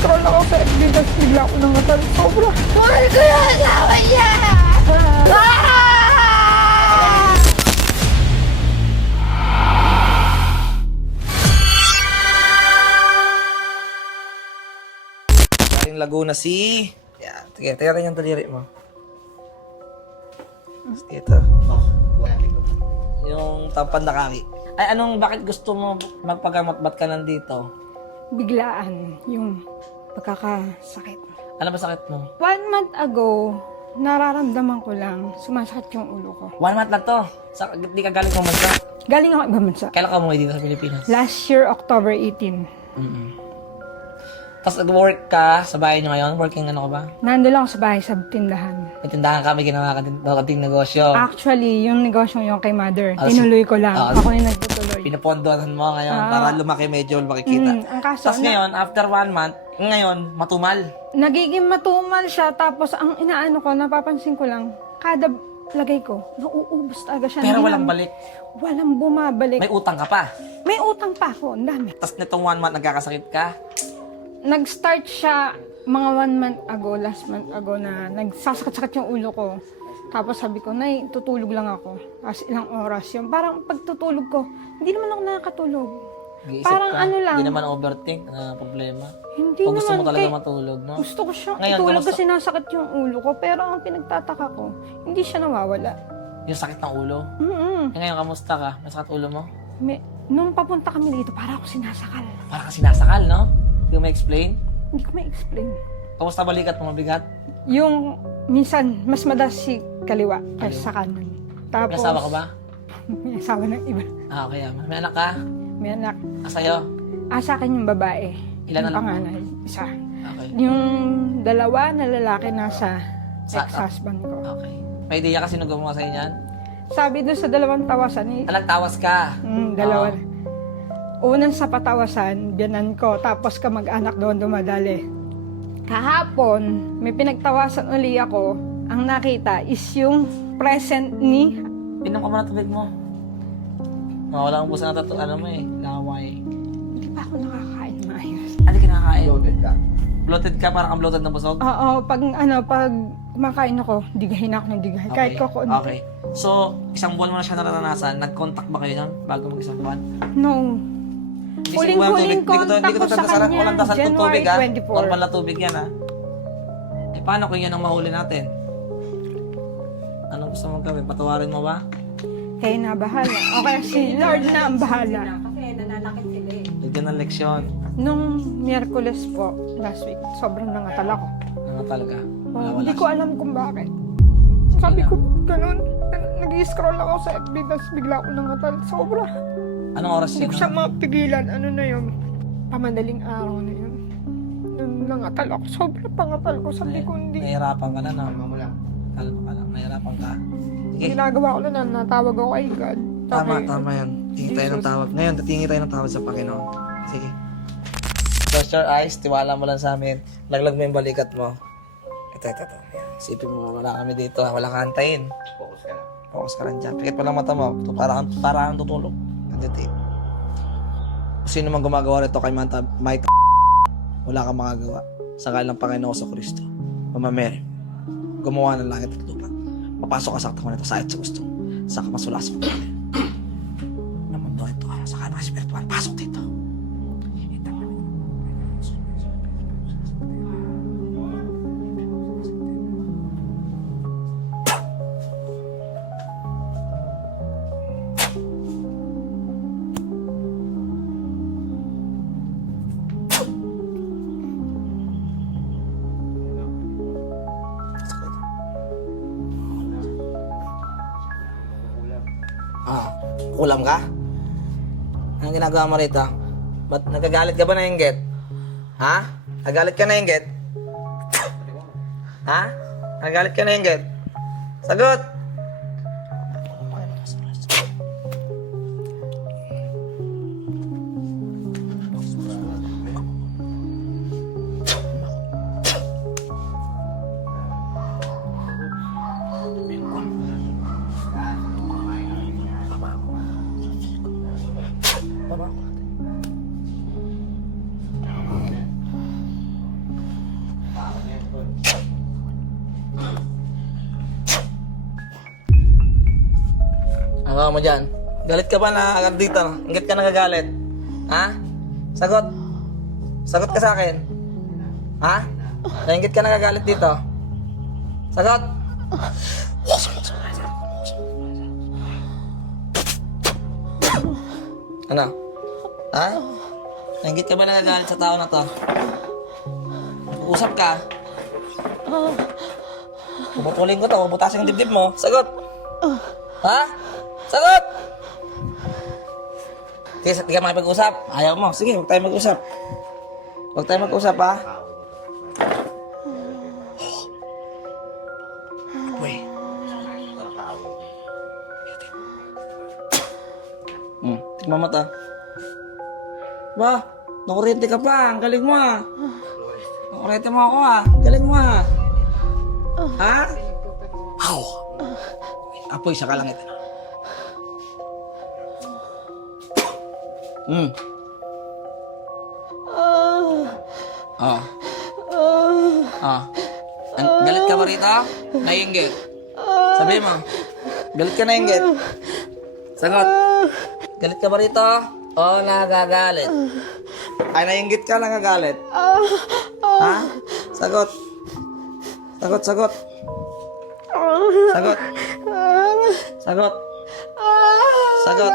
Nag-scroll ako sa FB, tapos bigla ko nang natal. Sobra. Mahal ko yung asawa niya! Galing Laguna si... Yan. Sige, tingnan yung daliri mo. Ito. Yung tampan na kami. Ay, bakit gusto mo magpagamot? Ba't ka nandito? Biglaan yung pagkakasakit. Ano ba sakit mo? 1 month ago, nararamdaman ko lang sumasakit yung ulo ko. 1 month lang to. Di ka galing kong bansa. Galing ako ibang bansa. Kailan ka umuwi dito sa Pilipinas? Last year, October 18. Tapos nag-work ka sa bahay nyo ngayon? Working ano ka ba? Nandun lang ako sa bahay sa tindahan. May tindahan kami, ginawa kating negosyo. Actually, yung negosyo yung kay mother, Ah, tinuloy ko lang. ah, Ako yung nagtutuloy. Pinapondohan mo ngayon para lumaki medyo makikita. Ang kaso, Tapos ngayon, after 1 month, ngayon, matumal. nagiging matumal siya. Tapos ang inaano ko, napapansin ko lang, kada lagay ko, nauubos talaga siya. Pero Hindi walang na- balik. Walang bumabalik. May utang ka pa. May utang pa ako, ang dami. Tapos nitong 1 month nagkakasakit ka. Nag-start siya mga 1 month ago, last month ago na nagsasakit-sakit yung ulo ko. Tapos sabi ko, Nay, tutulog lang ako. As ilang oras yun. Parang pagtutulog ko, hindi naman ako nakakatulog. Nag-iisip Parang ka. ano lang. Hindi naman overthink na problema. Hindi O gusto naman. mo talaga kay- matulog, no? Gusto ko siyang Ngayon, itulog kamusta? kasi nasakit yung ulo ko. Pero ang pinagtataka ko, hindi siya nawawala. Yung sakit ng ulo. Eh, ngayon, kamusta ka? May sakit ulo mo? Nung papunta kami dito, para ako sinasakal. Parang ka sinasakal, no? Hindi mo ma-explain? Hindi ko ma-explain. Kamusta balikat mo mabigat? Yung minsan, mas madalas si kaliwa kaysa sa kanan. May Tapos, asawa ka ba? may asawa ng iba. Ah, okay. May anak ka? May anak. Sa'yo? Sa akin yung babae. Ilan yung anak mo? panganay. Isa. Okay. Yung dalawa na lalaki nasa Sa- ex-husband ko. Okay. May idea ka sino gumawa sa'yo niyan? Sabi doon sa dalawang tawasan, Tawas ka. dalawa. Oo. Unang sa patawasan, biyanan ko. Tapos kamag-anak doon dumadali. Kahapon, may pinagtawasan uli ako. Ang nakita is yung present ni... Inom ka muna tubig mo. Mawala ang puso na ano mo eh. Laway. Hindi pa ako nakakain maayos. Ano kinakain? Bloated ka, parang kang bloated na busog? Oo, pag kumakain ako, digahin ako ng digahin. Kahit ko konti. Okay. So, isang buwan mo na siya naranasan. Nag-contact ba kayo nun bago mag-isang buwan? No. Hindi Huling-huling siguro tubig. contact ko sa kanya, Walang dasal kung January tubig ha. 24. Normal na tubig yan ha. Eh, paano kung yan ang mahuli natin? Anong gusto mong gawin? Patawarin mo ba? Kayo na bahala. Okay, si Lord na ang bahala. Bigyan ng leksyon. Nung Miyerkules po, last week, sobrang nangatal ako. Ano talaga? Hindi ko alam kung bakit. Sabi ko, ganun. Nag-scroll ako sa FB, tapos bigla ako nangatal. Sobra. Anong oras Hindi yun? ko siya mapigilan. Ano na yun? Pamadaling araw na yun. Nung nangatal ako, sobra pangatal ko. Sabi ko, hindi. Nahihirapan ka na, no? Kalma ka lang. Nahihirapan ka. Sige. Ginagawa ko na natawag ako kay God. Tama yan. Tingin tayo ng tawag. Ngayon, tatingin tayo ng tawag sa Panginoon. Sige. Close your eyes. Tiwala mo lang sa amin. Laglag mo yung balikat mo. Ito. Isipin mo, wala kami dito. Wala kang antayin. Focus ka lang dyan. Pikit mo lang mata mo. Para kang tutulog. Nandito. Sino man gumagawa rito kay Mike, wala kang magagawa. Sa ngalan ng Panginoon sa Kristo. Mama Mary, gumawa ng langit at lupa. Papasok ka sa takbo nito sa ayat sa gusto. Sa kamasulas mo. Na mundo ito. Sa kanang espiritual. Pasok dito. Kulam ka? Anong ginagawa mo rito? Ba't nagagalit ka ba na Inggit? Ha? Nagalit ka na Inggit? Ha? Nagalit ka na Inggit? Sagot! Ano mo dyan? Galit ka ba na agad dito? Ingit ka nagagalit? Ha? Sagot. Sagot ka sa akin. Ha? Nainggit ka nagagalit dito? Sagot. Ano? Ha? Nainggit ka ba nagagalit sa tao na to? Usap ka? Puputulin ko to, butasin yung dibdib mo. Sagot! Ha? Sagot! Di ka makipag-usap. Ayaw mo. Sige, huwag tayo mag-usap. Huwag tayo mag-usap, ha? Uy. Tignan mo to. Ba, nakuryente ka pa. Ang galing mo, ha? Nakuryente mo ako, ha? Galing mo, ha? Ha? How? Apoy sa kalangit. Oh. Oh. Galit ka ba rito? Naiinggit? Sabi mo. Galit ka naiinggit? Sagot. Galit ka ba rito? O nagagalit? Ay, naiinggit ka, nagagalit? Ha? Sagot. Sagot, sagot. Sagot. Sagot. Sagot.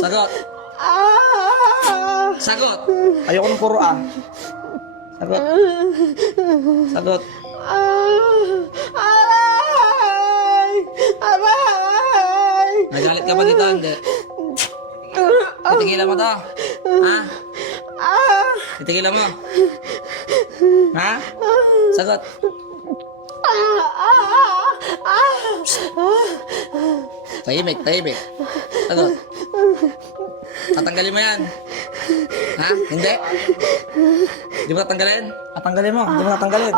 Sagot. Sagot. Ayoko ng puro ah. Sagot. Sagot. Nagalit ka ba dito? Hindi. Titigilan mo to? Ha? Titigilan mo? Ha? Sagot. Tahimik, tahimik. Sagot. Tatanggalin mo yan. Ha? Hindi? Di mo tatanggalin? Tatanggalin mo. Di mo tatanggalin.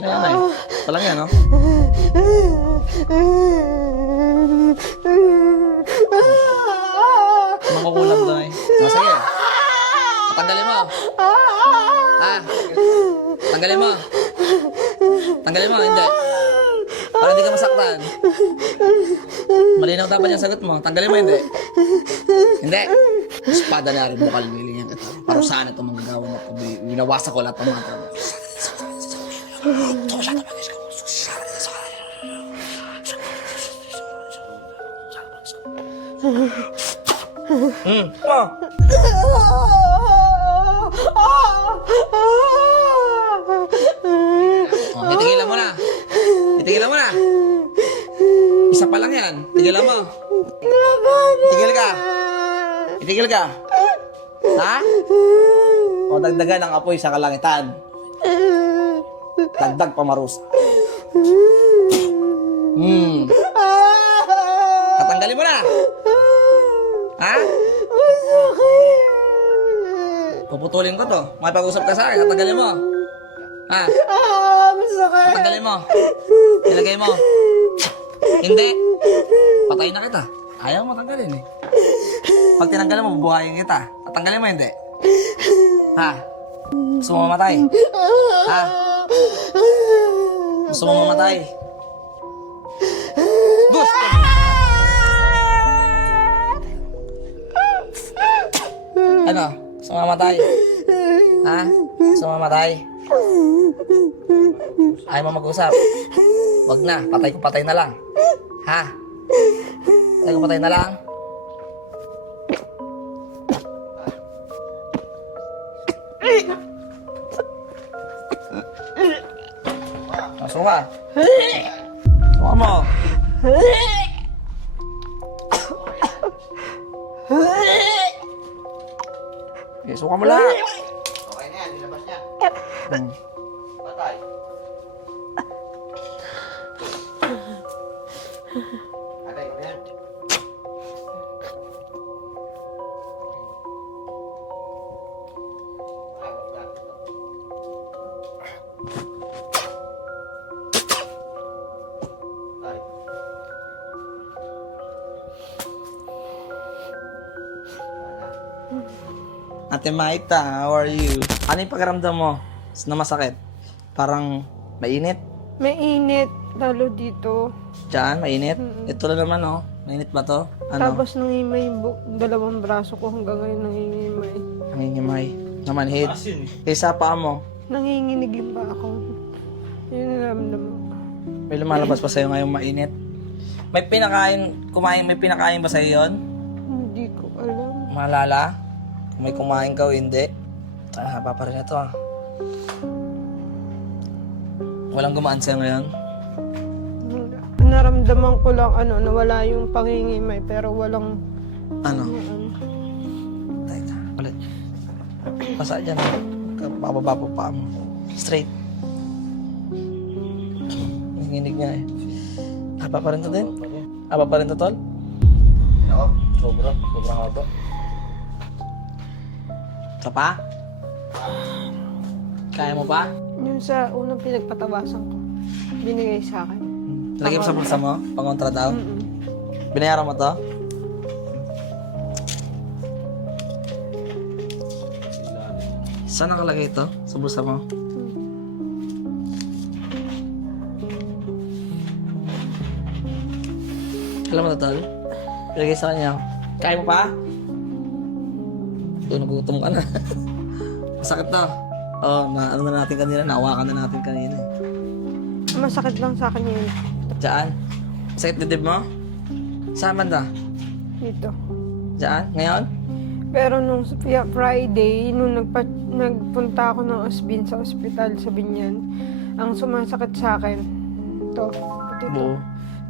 Yan ay. Palang yan, no? Makukulam to eh. Sige. Tanggalin mo. Ha? Tanggalin mo. Tanggalin mo, hindi. Para hindi ka masaktan. Malinaw dapat yung sagot mo. Tanggalin mo, hindi. Hindi. Espada na rin bukal miling yan. Parusahan itong manggagawa mo. Winawasak ko lahat ng mga trabaho. Titigilan mo na. Titigilan mo na. Isa pa lang yan. Tigilan mo. Tigil ka. Itigil ka. Ha? O dagdagan ang apoy sa kalangitan. Dagdag pamarusa. Tatanggalin mo na. Ha? Puputulin ko to. Makipag-usap ka sa akin. Tatanggalin mo. Ha? Tatanggalin mo. Ilagay mo. Hindi. Patayin na kita. Ayaw mo tanggalin eh. Pag tinanggalin mo, bubuhayin kita. Tatanggalin mo hindi. Ha? Gusto mo mamatay? Ha? Gusto mo mamatay? Gusto! Ano? Gusto mo mamatay? Ha? Gusto mo mamatay? Ayaw mo mag-usap? Wag na. Patay ko patay na lang. Ha? Patay ko patay na lang? Suka. Suka mo. Okay, suka mo lahat. Okay na yan, nilabas niya. Patay. Patay ko yan. Ate Maita, how are you? Ano yung pakiramdam mo na masakit? Parang mainit? May init, lalo dito. Diyan, mainit? Ito na naman, oh. Mainit ba to? Ano? Tapos nangimay yung dalawang braso ko hanggang ngayon nangingimay. Nangingimay. Namanhid. Isa pa mo. Nanginginig yung pa ako. Yun ang naramdaman ko. May lumalabas pa sa'yo ngayong mainit. May pinakain ba sa'yo yun? Hindi ko alam. Maalala? Kung may kumain ka o hindi. Haba pa rin ito ah. Walang gumaan sa'yo ngayon? Naramdaman ko lang nawala yung pangingimay pero walang Ano? Teka, ulit. Basa dyan. Bababa po pa mo. Straight. Nanginig niya eh. Haba pa rin to din? Haba pa rin to, tol? Ako, sobrang haba. Ito pa? Kaya mo pa? Yung sa unang pinagpatawasan ko, binigay sa akin. Lagay mo sa bulsa mo? Pangontra daw? Mm-mm. Binayaran mo to? Saan nakalagay ito? Sa bulsa mo? Alam mo na, tol? Ilagay sa kanya. Kaya mo pa? Doon, nagutom ka na. Masakit na. Oo, ano na natin kanina. Naawakan na natin kanina. Masakit lang sa akin yun. Diyan? Sakit dibdib mo? Saan banda? Dito. Diyan? Ngayon? Pero nung Friday, nung nagpunta ako ng Osbin sa ospital sa Binyan, ang sumasakit sa akin, ito. Buo.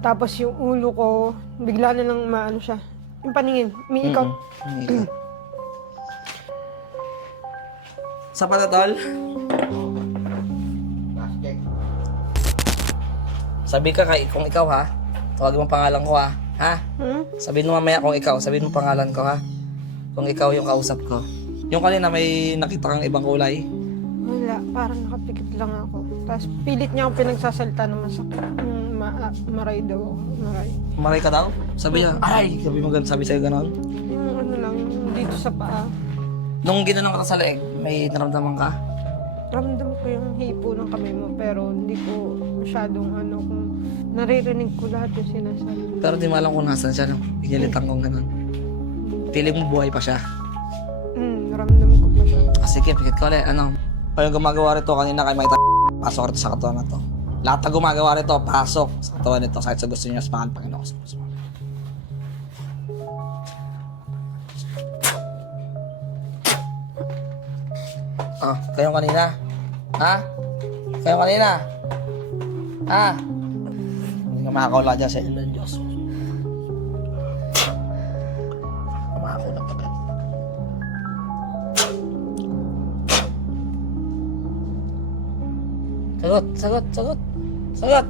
Tapos yung ulo ko, bigla na lang maano siya. Yung paningin, umiikot. Umiikot. Sa patatol? Last check. Sabi ka kung ikaw ha. Tawagin mo pangalan ko ha. Ha? Sabihin mo mamaya kung ikaw. Sabihin mo pangalan ko ha. Kung ikaw yung kausap ko. Yung kanina may nakita kang ibang kulay. Wala, parang nakapikit lang ako. Tapos pilit niya ako pinagsasalita ng masakit. Maray daw ako. Maray. Maray ka daw? Sabi niya, ay! Sabi sa'yo ganon. Yung lang, yung dito sa paa. Nung ginanong ka sa leeg, may naramdaman ka? Ramdam ko yung hipo ng kamay mo pero hindi ko masyadong kung naririnig ko lahat yung sinasabi. Pero di mo alam kung nasan siya. No? Pinilitan kong ganon. Piling mo buhay pa siya. Ramdam ko pa siya. Sige, pikit ko ulit. Ano? O yung gumagawa rito kanina kay Maita, pasok rito sa katawan na to. Lahat na gumagawa rito, pasok sa katawan nito. Kahit sa gusto niyo, sa Panginoon. Ah, kayong kanina? Ha? Kayong kanina? Ha? Hindi ka makakawala dyan sa ilo ng Diyos. Makakawala pa rin. Sagot, sagot, sagot. Sagot!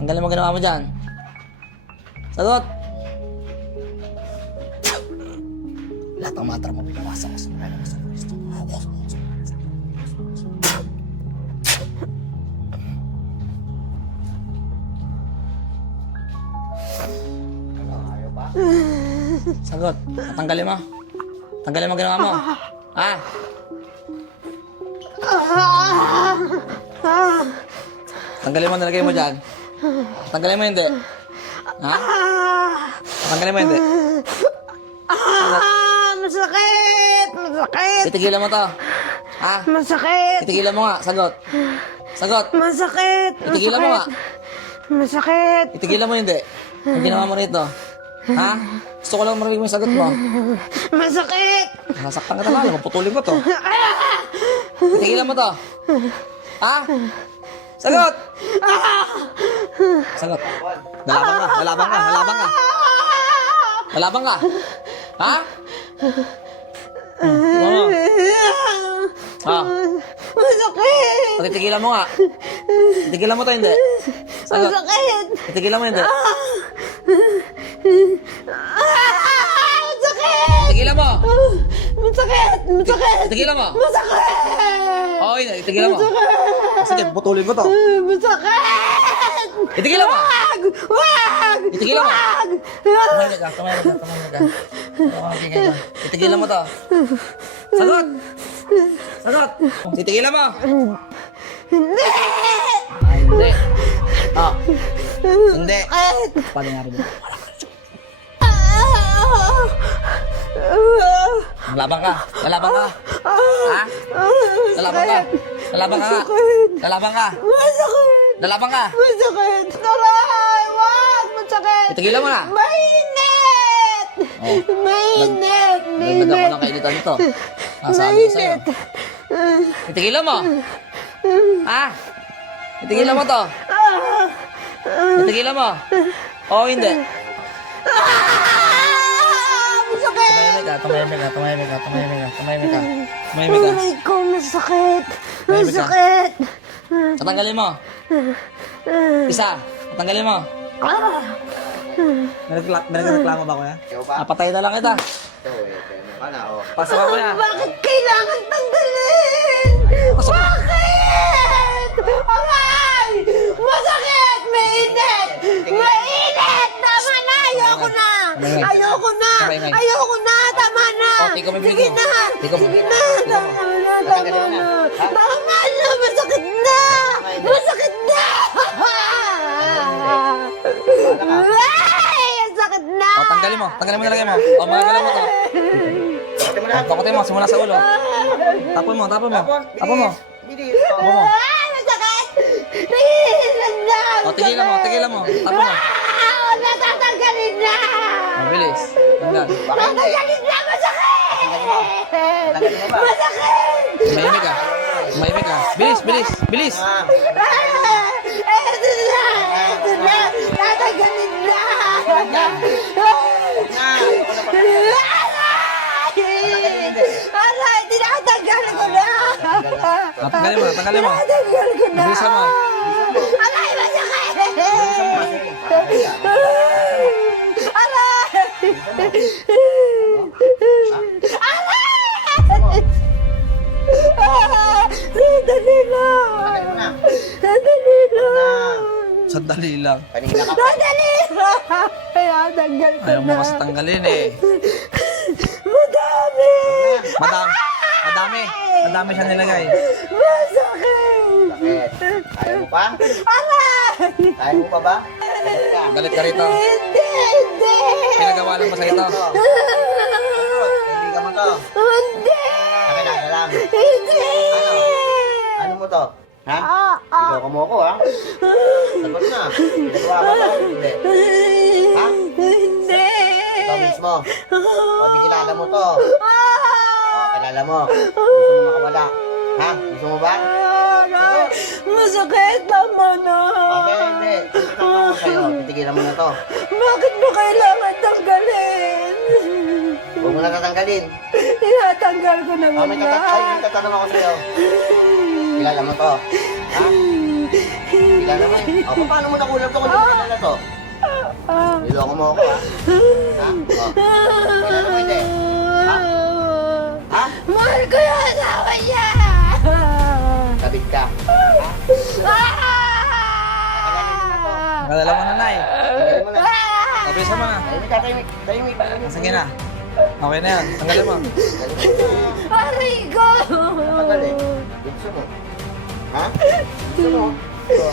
Ang galing mo ginawa mo dyan. Sagot! Lahat ng mantra mo binawasan ko sa mga naman sa Kristo. Ayaw pa? Sagot. Tanggalin mo. Tanggalin mo ginawa mo. Ha? Tanggalin mo, nilagay mo dyan. Tanggalin mo hindi. Ha? Tanggalin mo hindi. Masakit! Masakit! Titigilan mo to. Ha? Masakit! Titigilan mo nga. Sagot. Sagot. Masakit! Titigilan mo nga. Masakit! Titigilan mo hindi. Ang ginawa mo rito. Ha? Gusto ko lang marinig mo yung sagot mo. Masakit! Nasaktan ka na lang. Puputulin ko to. Titigilan mo to. Ha? Sagot! Sagot. Lalaban ka. Lalaban ka. Lalaban ka. Lalaban ka. Ha? Oo. Ha? Masakit! Titigilan mo nga. Titigilan mo to hindi. Sagot. Masakit! Titigilan mo hindi. Masakit! Tigilan mo! Masakit! Masakit! Tigilan mo! Masakit! Okay, tigilan mo. Sige, putulin ko to. Masakit! Itigilan mo! Wag! Itigilan mo! Wag! Tumahimik ka, tumahimik ka, tumahimik ka. Tumahimik ka. Itigilan mo to. Sagot! Sagot! Itigilan mo! Hindi! Ay, hindi. Oh. Hindi. Paano nga rin? Lalaban ka. Lalaban ka. Ha? Lalaban ka. Lalaban ka. Lalaban ka. Masakit! Lalaban ka. Masakit! Taray! Wag! Masakit! Itigilan mo na. Mainit! Oh. Mainit! Dagdag ako ng kainitan nito. Nasabi ko sa'yo. Itigilan mo. Ha? Itigilan mo to. Itigilan mo. Oo, hindi. Masakit! Tumahimik ka, tumahimik ka, tumahimik ka, tumahimik ka, tumahimik ka. Aray ko, masakit! Tumahimik ka. Masakit! Tatanggalin mo. Isa. Tatanggalin mo. Nagreklamo ba kuya? Ikaw ba? Napatay na lang kita. Ito eh, kaya ka na oh. Pasok ako kuya. Bakit kailangan tanggalin? Pasok. Bakit? Aray! Masakit! Mainit! Mainit! Tama na! Ayoko na! Kamay-kamay. Ayoko na! Kamay-kamay. Ayoko na! Tama na! Oh, ikaw may Sige bigyan. na! Ikaw may Sige bigyan. na! Tama na! Tama na! Tama na! Masakit na! Masakit na! Ay! Ang sakit na! O, tanggalin mo. Tanggalin mo na lagay mo. O, magagalan mo to. Ito mo na. Pakutin mo. Simula sa ulo. Tapon mo, tapon mo. Tapon mo. Bilis. Tapon mo. Ay! Masakit! Nahihilan na! O, tigilan mo, tigilan mo. Tapon mo. Ah! Natatanggalin na! O, bilis. Tanggal. Tatanggalin na! Masakit! Tanggalin mo ba? Masakit! Tumahimik ka. Tumahimik ka. Bilis, bilis, bilis. Ah, Eto na! Eto na! Tatanggalin na! Aray! Tinatanggal ko na! O, tanggalin mo, tanggalin mo. Tinatanggal ko na! Bilisan mo. Aray! Masakit! Aray! Aray! Sandali lang! Sandali lang! Sandali lang. kanina ka. Sandali lang! Kaya tanggal ko Ayaw mo na. kasi tanggalin eh. Madami! Madami. Madami. Madami siya nilagay. Masakit! Bakit? Ayaw mo pa? Aray! Ayaw mo pa ba? Galit ka. Galit ka rito. Hindi! Hindi! Pinagawa lang mo sa ito. Kaibigan mo to. Hindi! Nakilala lang. Hindi! Ano mo to? Ha? Ah! Iloko mo ako ha? Sagot na. Pinagawa ka ba? Hindi. Ha? Hindi! Ikaw mismo. O di kilala mo to. Ah! O kilala mo. Gusto mo makawala. Ha? Gusto mo ba? Aray! Masakit! Tama na! Okay, hindi. Ito ako sa'yo. Titigilan mo na to. Bakit mo kailangan tanggalin? Huwag mo na tatanggalin. Tinatanggal ko O naman may lahat. tatanong ako sa'yo. Kilala mo to. Ha? Kilala mo yun. O paano mo nakulam to kung hindi mo kilala to? Ah. Niloko mo ako ha? Ha? O. Kilala mo hindi. Ha? Ha? Mahal ko yung asawa niya! Kabit ka. Nagdala mo na, Nay. Tanggalin mo na. Tapos mo na. Tahimik ka, tahimik. Tahimik. Sige na. Okay na yan. Tanggalin mo. Tanggalin mo na. Aray ko! Tagal eh. Gusto mo? Ha? Gusto mo? O.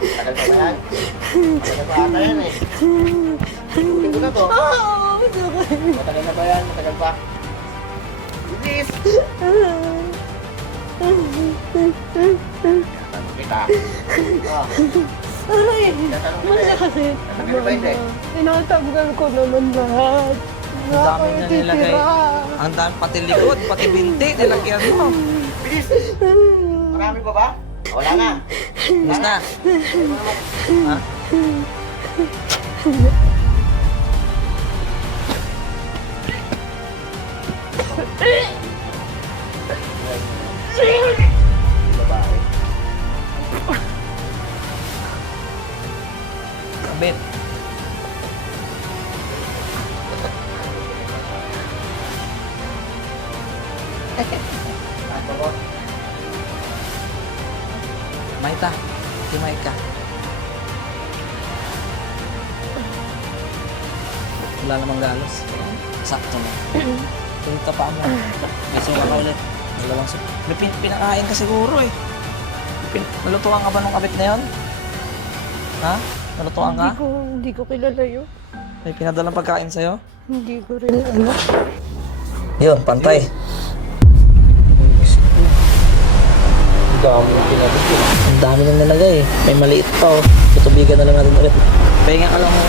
Tagal pa ba yan? Tagal pa ata yan eh. Tingko na to. Oh, masakit. Matagal na ba yan? Matagal pa. Bilis! Tatanong kita. Oh, Aray! tatanong kita eh. Masakit. Tatanong ba hindi? Tinatanggal ko naman lahat. Ang dami na nilagay. Ang dami, pati likod, pati binti, nilagyan mo. Bilis! Marami pa ba? Wala na. Bus na. Ha? Babae. Kabit. Ako ko. Maita. Timay ka. Wala namang galos. Sakto na. Tuloy ka pa mo. May suka ka ulit. Dalawang suka. May pinakain ka siguro eh. Nalutuan ka ba nung kabit na yun? Ha? Nalutuan ka? Hindi ko kilala yun. May pinadalang pagkain sa'yo? Hindi ko rin alam. Yun, pantay. Ang dami nang nalagay. May maliit pa oh. Tutubigan na lang natin ulit. Pahinga ka lang mo.